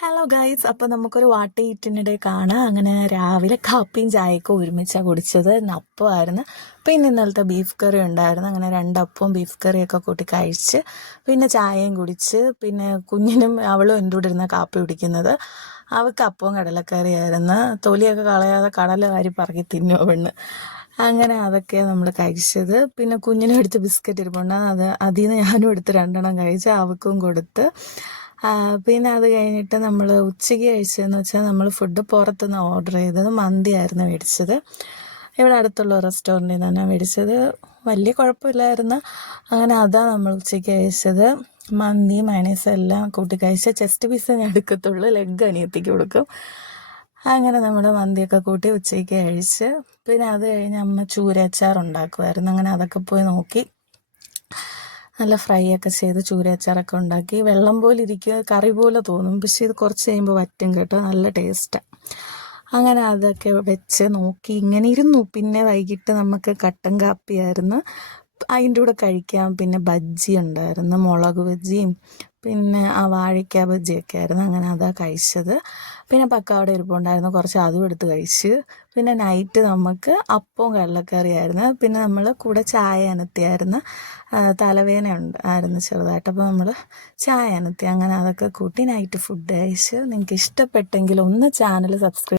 Hello guys, അപ്പോൾ നമുക്കൊരു what ഈറ്റിനിടെ കാണാം. അങ്ങനെ രാവിലെ കാപ്പിയും ചായയൊക്കെ ഒരുമിച്ചാണ് കുടിച്ചത്. അപ്പമായിരുന്നു. പിന്നെ ഇന്നലത്തെ ബീഫ് കറി ഉണ്ടായിരുന്നു. അങ്ങനെ രണ്ടപ്പവും ബീഫ് കറിയൊക്കെ കൂട്ടി കഴിച്ച് പിന്നെ ചായയും കുടിച്ച് പിന്നെ കുഞ്ഞിനും അവളും എൻ്റെ കൂടെ ഇരുന്ന കാപ്പി കുടിക്കുന്നത്. അവൾക്ക് അപ്പവും കടലക്കറിയായിരുന്നു. തൊലിയൊക്കെ കളയാതെ കടല വാരി പറക്കി തിന്നുക പെണ്ണ്. അങ്ങനെ അതൊക്കെയാണ് നമ്മൾ കഴിച്ചത്. പിന്നെ കുഞ്ഞിനും എടുത്ത് ബിസ്ക്കറ്റ് ഇരിപ്പുണ്ട്. അതിൽ നിന്ന് ഞാനും എടുത്ത് 2 കഴിച്ച് അവൾക്കും കൊടുത്ത്. പിന്നെ അത് കഴിഞ്ഞിട്ട് നമ്മൾ ഉച്ചയ്ക്ക് കഴിച്ചതെന്ന് വെച്ചാൽ നമ്മൾ ഫുഡ് പുറത്തുനിന്ന് ഓർഡർ ചെയ്തത്. മന്തിയായിരുന്നു മേടിച്ചത്. ഇവിടെ അടുത്തുള്ള റെസ്റ്റോറൻറ്റിൽ തന്നെ മേടിച്ചത്. വലിയ കുഴപ്പമില്ലായിരുന്നു. അങ്ങനെ അതാണ് നമ്മൾ ഉച്ചയ്ക്ക് കഴിച്ചത്. മന്തി മയണൈസ് എല്ലാം കൂട്ടി കഴിച്ച് ചെസ്റ്റ് പീസ് ഞാൻ എടുക്കത്തുള്ളൂ, ലെഗ് അനിയത്തിക്ക് കൊടുക്കും. അങ്ങനെ നമ്മൾ മന്തിയൊക്കെ കൂട്ടി ഉച്ചയ്ക്ക് കഴിച്ച് പിന്നെ അത് കഴിഞ്ഞ് അമ്മ ചൂരച്ചാർ ഉണ്ടാക്കുമായിരുന്നു. അങ്ങനെ അതൊക്കെ പോയി നോക്കി. നല്ല ഫ്രൈ ഒക്കെ ചെയ്ത് ചൂരച്ചാറൊക്കെ ഉണ്ടാക്കി. വെള്ളം പോലെ ഇരിക്കുക, കറി പോലെ തോന്നും, പക്ഷേ ഇത് കുറച്ച് കഴിയുമ്പോൾ വറ്റും കേട്ടോ. നല്ല ടേസ്റ്റാണ്. അങ്ങനെ അതൊക്കെ വെച്ച് നോക്കി ഇങ്ങനെ ഇരുന്നു. പിന്നെ വൈകിട്ട് നമുക്ക് കട്ടൻ കാപ്പിയായിരുന്നു. അതിൻ്റെ കൂടെ കഴിക്കാം. പിന്നെ ബജ്ജി ഉണ്ടായിരുന്നു, മുളക് ബജ്ജിയും പിന്നെ ആ വാഴയ്ക്ക ബജ്ജിയൊക്കെ ആയിരുന്നു. അങ്ങനെ അതാണ് കഴിച്ചത്. പിന്നെ പക്കാവട ഇരിപ്പുണ്ടായിരുന്നു, കുറച്ച് അതും എടുത്ത് കഴിച്ച്. പിന്നെ നൈറ്റ് നമുക്ക് അപ്പവും കടലക്കറിയായിരുന്നു. പിന്നെ നമ്മൾ കൂടെ ചായ അനത്തിയായിരുന്നു. തലവേദന ആയിരുന്നു ചെറുതായിട്ട്, അപ്പോൾ നമ്മൾ ചായ അനത്തി. അങ്ങനെ അതൊക്കെ കൂട്ടി നൈറ്റ് ഫുഡ് കഴിച്ച്. നിങ്ങൾക്ക് ഇഷ്ടപ്പെട്ടെങ്കിൽ ഒന്ന് ചാനൽ സബ്സ്ക്രൈബ്